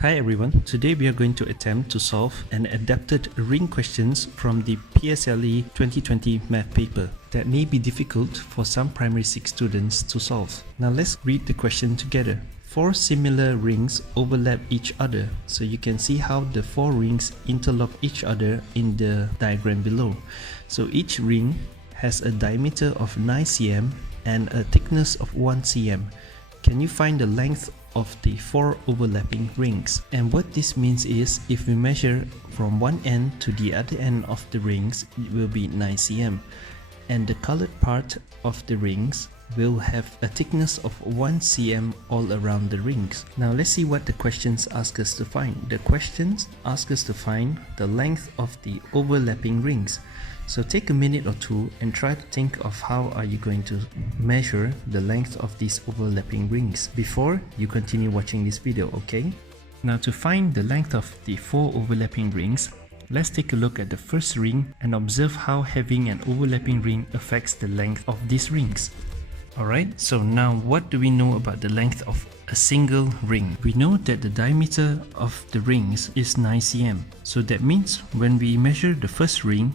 Hi everyone, today we are going to attempt to solve an adapted ring questions from the PSLE 2020 math paper that may be difficult for some primary 6 students to solve. Now let's read the question together. 4 similar rings overlap each other, so you can see how the 4 rings interlock each other in the diagram below. So each ring has a diameter of 9 cm and a thickness of 1 cm. Can you find the length of the 4 overlapping rings? And what this means is, if we measure from one end to the other end of the rings, it will be 9 cm, and the colored part of the rings will have a thickness of 1 cm all around the rings. Now let's see what the questions ask us to find. The questions ask us to find the length of the overlapping rings. So take a minute or two and try to think of how are you going to measure the length of these overlapping rings before you continue watching this video, okay? Now to find the length of the 4 overlapping rings, let's take a look at the first ring and observe how having an overlapping ring affects the length of these rings. Alright, so now what do we know about the length of a single ring? We know that the diameter of the rings is 9 cm. So that means when we measure the first ring,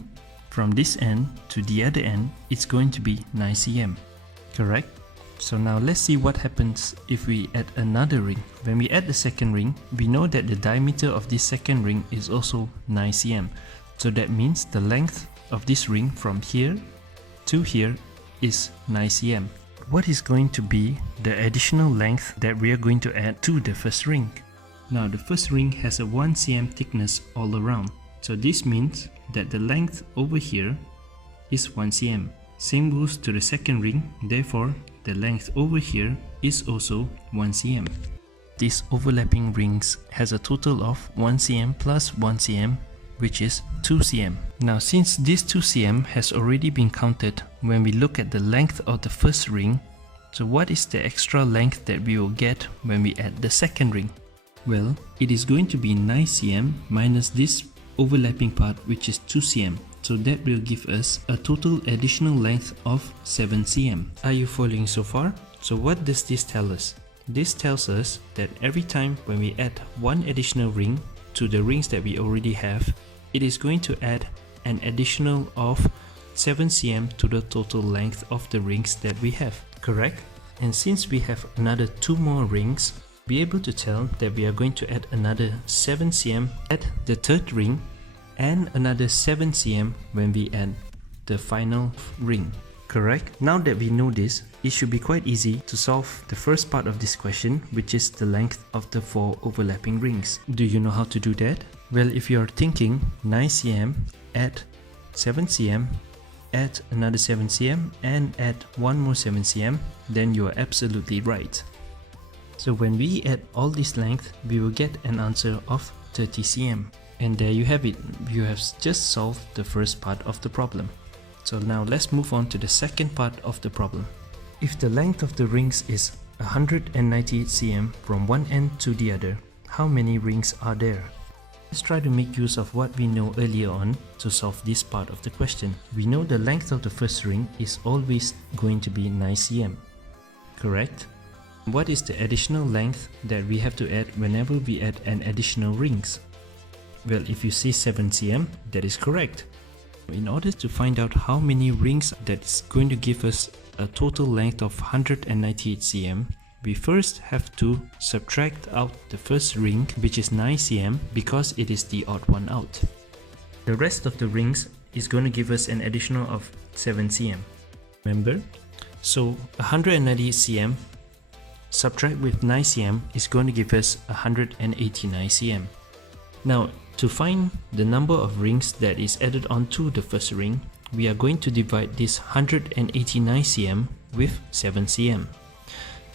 from this end to the other end, it's going to be 9 cm, correct? So now let's see what happens if we add another ring. When we add the second ring, we know that the diameter of this second ring is also 9 cm. So that means the length of this ring from here to here is 9 cm. What is going to be the additional length that we are going to add to the first ring? Now the first ring has a 1 cm thickness all around. So this means that the length over here is 1 cm. Same goes to the second ring, therefore the length over here is also 1 cm. These overlapping rings has a total of 1 cm plus 1 cm, which is 2 cm. Now since this 2 cm has already been counted when we look at the length of the first ring, so what is the extra length that we will get when we add the second ring? Well, it is going to be 9 cm minus this overlapping part, which is 2 cm. So that will give us a total additional length of 7 cm. Are you following so far? So what does this tell us? This tells us that every time when we add one additional ring to the rings that we already have, it is going to add an additional of 7 cm to the total length of the rings that we have, correct? And since we have another 2 more rings, be able to tell that we are going to add another 7 cm at the third ring and another 7 cm when we add the final ring, correct? Now that we know this, it should be quite easy to solve the first part of this question, which is the length of the 4 overlapping rings. Do you know how to do that? Well, if you are thinking 9 cm, add 7 cm, add another 7 cm and add one more 7 cm, then you are absolutely right. So when we add all this length, we will get an answer of 30 cm. And there you have it. You have just solved the first part of the problem. So now let's move on to the second part of the problem. If the length of the rings is 198 cm from one end to the other, how many rings are there? Let's try to make use of what we know earlier on to solve this part of the question. We know the length of the first ring is always going to be 9 cm, correct? What is the additional length that we have to add whenever we add an additional rings? Well, if you see 7 cm, that is correct. In order to find out how many rings that's going to give us a total length of 198 cm, we first have to subtract out the first ring, which is 9 cm, because it is the odd one out. The rest of the rings is going to give us an additional of 7 cm. Remember? So 198 cm subtract with 9 cm is going to give us 189 cm. Now, to find the number of rings that is added onto the first ring, we are going to divide this 189 cm with 7 cm.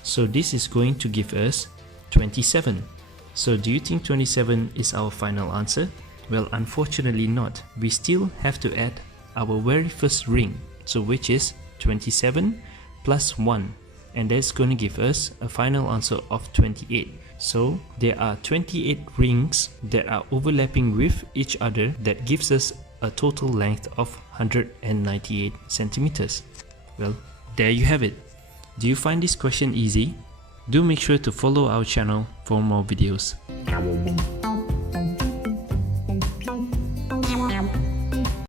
So this is going to give us 27. So do you think 27 is our final answer? Well, unfortunately not. We still have to add our very first ring, so which is 27 plus 1. And that's going to give us a final answer of 28. So there are 28 rings that are overlapping with each other that gives us a total length of 198 centimeters. Well, there you have it. Do you find this question easy? Do make sure to follow our channel for more videos.